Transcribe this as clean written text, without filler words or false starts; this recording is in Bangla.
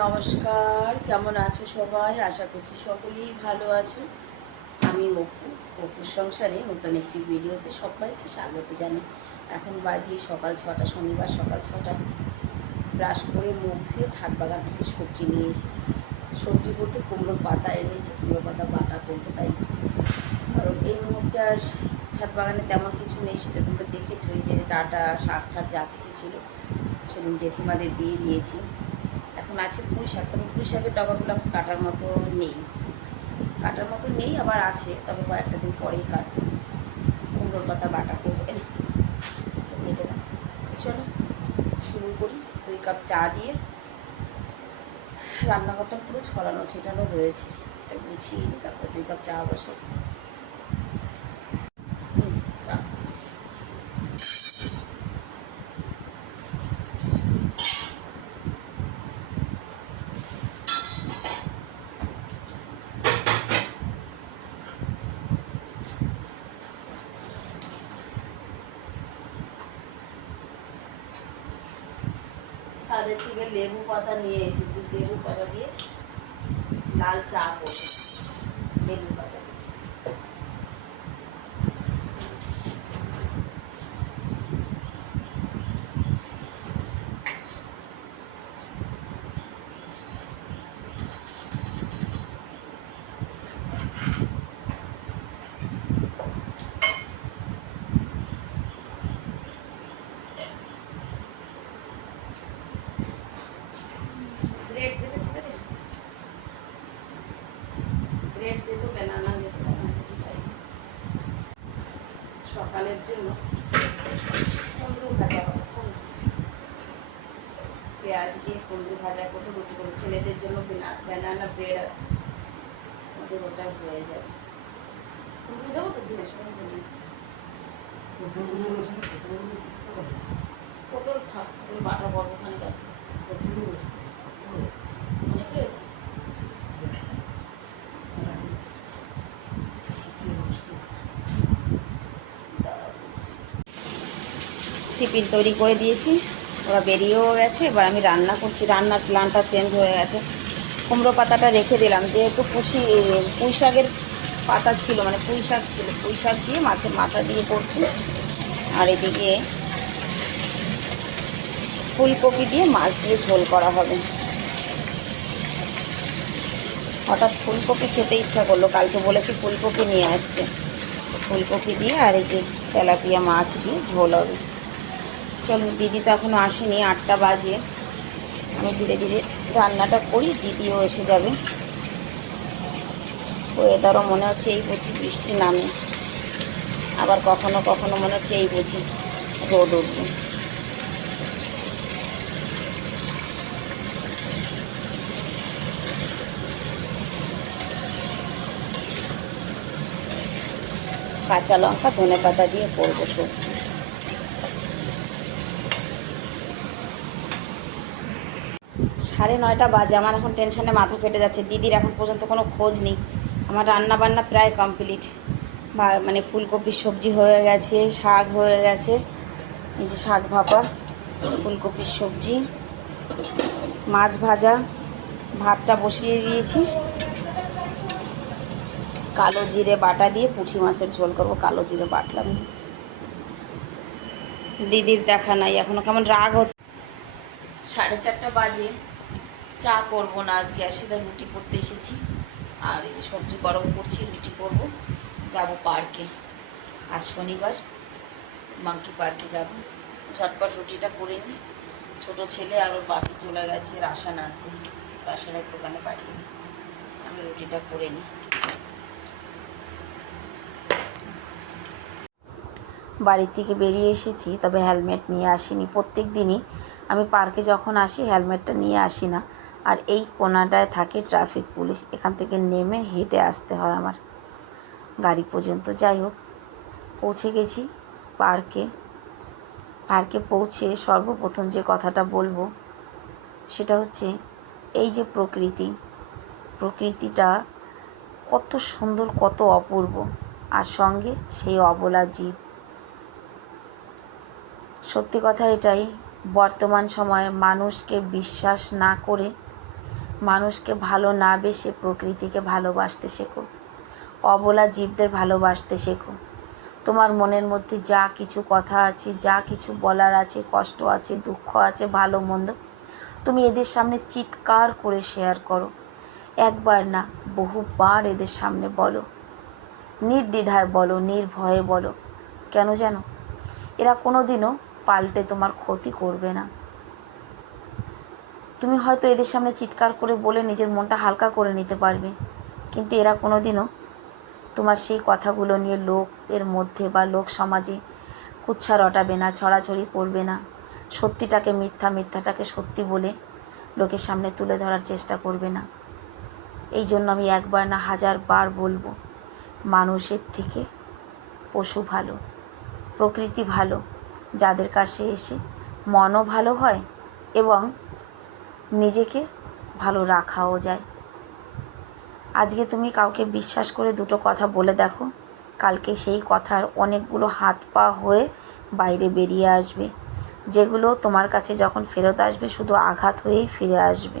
নমস্কার, কেমন আছো সবাই? আশা করছি সকলেই ভালো আছো। আমি অপুর সংসারে নতুন একটি ভিডিওতে সবাইকে স্বাগত জানাই। এখন বাজে সকাল 6টা, শনিবার সকাল 6টা। ব্রাশ করে মুখ ধুয়ে ছাদ বাগান থেকে সবজি নিয়ে এসেছি। সবজি বলতে কুমড়োর পাতা এনেছি, কুমড়ো পাতা বাটা করবো তাই। কারণ এই মুহূর্তে আর ছাদ বাগানে তেমন কিছু নেই, সেটা তোমরা দেখেছো। এই যে ডাঁটা শাক ঠাক যা কিছু ছিল সেদিন জেঠিমাদের দিয়ে দিয়েছি। এখন আছে পুঁই শাক, তবে পুঁই শাকের ডগাগুলো কাটার মতো নেই, আবার আছে, তবে কয়েকটা দিন পরেই কাটবো। কুমড়োর পাতা বাটা করবো, কেটে দাও। চলো শুরু করি। 2 কাপ চা দিয়ে। রান্নাঘরটা পুরো ছড়ানো ছিটানো রয়েছে, এটা গুছিয়ে নিই, তারপর 2 কাপ চা বসে। চা ছাদের থেকে লেবু পাতা নিয়ে এসেছি, লেবু পাতা দিয়ে লাল চা করবো। লেবু পাতা ব্রেড দেবে, ছেড়ে দিস। ব্রেড দেবো, ব্যানানা দেবো, সকালের জন্য কুমড়ো ভাজা হবে। পেঁয়াজ দিয়ে কুমড়ো ভাজা করবো, রুটি করে। ছেলেদের জন্য ব্যানানা ব্রেড আছে, ওদের ওটা হয়ে যাবে। কুমড়ো দেবো তো ধীরে সময় জন্য। পটল থাক, পটল বাটা করবো খানিক। অনেক রয়েছে। টিফিন তৈরি করে দিয়েছি, ওরা বেরিয়েও গেছে। এবার আমি রান্না করছি, রান্নার প্ল্যানটা চেঞ্জ হয়ে গেছে। কুমড়ো পাতাটা রেখে দিলাম, যেহেতু পুঁই শাকের পাতা ছিল, মানে পুঁই শাক ছিল, পুঁই শাক দিয়ে মাছের মাথা দিয়ে করছি। আর এদিকে ফুলকপি দিয়ে মাছ দিয়ে ঝোল করা হবে। হঠাৎ ফুলকপি খেতে ইচ্ছা করলো, কালকে বলেছি ফুলকপি নিয়ে আসতে। ফুলকপি দিয়ে আর এই যে তেলাপিয়া মাছ দিয়ে ঝোল হবে। চলো, দিদি তো এখনও আসেনি, 8টা বাজে। আমি ধীরে ধীরে রান্নাটা করি, দিদিও এসে যাবে। ওয়েদারও মনে হচ্ছে এই বুঝি বৃষ্টি নামে, আবার কখনো কখনো মনে হচ্ছে এই বুঝি রোদ উঠবে। কাঁচা লঙ্কা ধনে পাতা দিয়ে করবো সবজি। 9:30 বাজে, আমার এখন টেনশনে মাথা ফেটে যাচ্ছে। দিদির এখন পর্যন্ত কোনো খোঁজ নেই। আমার রান্না বান্না প্রায় কমপ্লিট, মানে ফুলকপির সবজি হয়ে গেছে, শাক হয়ে গেছে, এই যে শাক ভাপা, ফুলকপির সবজি, মাছ ভাজা, ভাতটা বসিয়ে দিয়েছি। কালো জিরে বাটা দিয়ে পুঁটি মাছের ঝোল করবো, কালো জিরে বাটলাম। দিদির দেখা নাই এখনো, কেমন রাগ হচ্ছে। 4:30 বাজে, চা করবো না আজকে, আর সেটা রুটি করতে এসেছি। আর এই যে সবজি গরম করছি, রুটি করব। যাব পার্কে, আজ শনিবার, মাঙ্কি পার্কে যাব। ঝটপট রুটিটা করে নিই। ছোটো ছেলে আর ওর বাপি চলে গেছে রাসান আনতে, রাসানের দোকানে পাঠিয়েছি। আমি রুটিটা করে নিই। বাড়ি থেকে বেরিয়ে এসেছি, তবে হেলমেট নিয়ে আসিনি। প্রত্যেক দিনই আমি পার্কে যখন আসি হেলমেটটা নিয়ে আসি না। আর এই কোনাটায় থাকে ট্রাফিক পুলিশ, এখান থেকে নেমে হেঁটে আসতে হয় আমার গাড়ি পর্যন্ত। যাই হোক, পৌঁছে গেছি পার্কে। পার্কে পৌঁছে সর্বপ্রথম যে কথাটা বলবো সেটা হচ্ছে, এই যে প্রকৃতিটা কত সুন্দর, কত অপূর্ব, আর সঙ্গে সেই অবলা জীব। সত্যি কথা এটাই, বর্তমান সময়ে মানুষকে বিশ্বাস না করে মানুষকে ভালো না বেসে প্রকৃতিকে ভালোবাসতে শেখো। অবলা জীবদের ভালোবাসতে শেখো। তোমার মনের মধ্যে যা কিছু কথা আছে, যা কিছু বলার আছে, কষ্ট আছে, দুঃখ আছে, ভালো মন্দ, তুমি এদের সামনে চিৎকার করে শেয়ার করো। একবার না, বহুবার এদের সামনে বলো। নির্দ্বিধায় বলো, নির্ভয়ে বলো। কেন জানো? এরা কোনো দিনও পাল্টে তোমার ক্ষতি করবে না। তুমি হয়তো এদের সামনে চিৎকার করে বলে নিজের মনটা হালকা করে নিতে পারবে, কিন্তু এরা কোনো দিনও তোমার সেই কথাগুলো নিয়ে লোকের মধ্যে বা লোক সমাজে কুৎসা রটাবে না, ছড়াছড়ি করবে না। সত্যিটাকে মিথ্যা, মিথ্যাটাকে সত্যি বলে লোকের সামনে তুলে ধরার চেষ্টা করবে না। এই জন্য আমি একবার না 1000 বার বলবো, মানুষের থেকে পশু ভালো, প্রকৃতি ভালো, যাদের কাছে এসে মনও ভালো হয় এবং নিজেকে ভালো রাখাও যায়। আজকে তুমি কাউকে বিশ্বাস করে দুটো কথা বলে দেখো, কালকে সেই কথার অনেকগুলো হাত পা হয়ে বাইরে বেরিয়ে আসবে, যেগুলো তোমার কাছে যখন ফেরত আসবে শুধু আঘাত হয়েই ফিরে আসবে।